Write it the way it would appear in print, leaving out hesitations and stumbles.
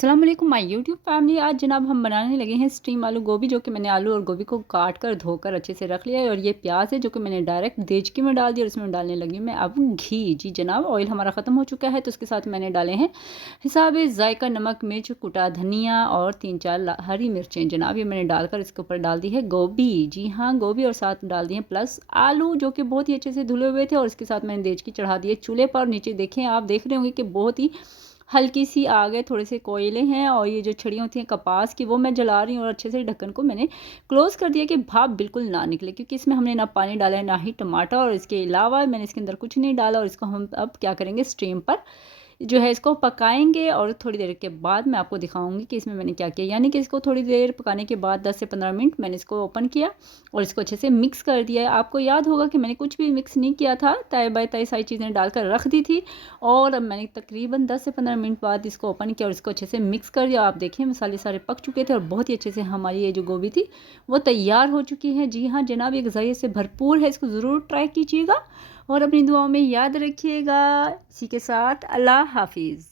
अस्सलाम वालेकुम my YouTube family. आज जनाब हम बनाने लगे हैं स्टीम आलू गोभी, जो कि मैंने आलू और गोभी को काट कर धोकर अच्छे से रख लिया है। और ये प्याज है जो कि मैंने डायरेक्ट देचकी में डाल दिया और इसमें डालने लगी मैं अब घी। जी जनाब, ऑयल हमारा ख़त्म हो चुका है तो उसके साथ मैंने डाले हैं हिसाब जायका नमक, मिर्च, कुटा धनिया और 3-4 हरी मिर्चें। जनाब ये मैंने डालकर इसके ऊपर डाल दी है गोभी। जी हाँ, गोभी, और साथ डाल दिए प्लस आलू जो कि बहुत ही अच्छे से धुले हुए थे। और इसके साथ मैंने देचकी चढ़ा दी है चूल्हे पर। नीचे देखें, आप देख रहे होंगे कि बहुत ही हल्की सी आग है, थोड़े से कोयले हैं। और ये जो छड़ियाँ होती हैं कपास की, वो मैं जला रही हूँ। और अच्छे से ढक्कन को मैंने क्लोज़ कर दिया कि भाप बिल्कुल ना निकले, क्योंकि इसमें हमने ना पानी डाला है ना ही टमाटर, और इसके अलावा मैंने इसके अंदर कुछ नहीं डाला। और इसको हम अब क्या करेंगे, स्टीम पर जो है इसको पकाएंगे। और थोड़ी देर के बाद मैं आपको दिखाऊंगी कि इसमें मैंने क्या किया। यानी कि इसको थोड़ी देर पकाने के बाद 10 से 15 मिनट मैंने इसको ओपन किया और इसको अच्छे से मिक्स कर दिया है। आपको याद होगा कि मैंने कुछ भी मिक्स नहीं किया था, तय बाय तय सारी चीज़ें डालकर रख दी थी। और अब मैंने तकरीबन 10 से 15 मिनट बाद इसको ओपन किया और इसको अच्छे से मिक्स कर दिया। आप देखिए मसाले सारे पक चुके थे और बहुत ही अच्छे से हमारी ये जो गोभी थी वो तैयार हो चुकी है। जी हाँ जनाब, ये ग़ज़ाइयत से भरपूर है, इसको ज़रूर ट्राई कीजिएगा और अपनी दुआओं में याद रखिएगा। इसी के साथ अल्लाह हाफिज़।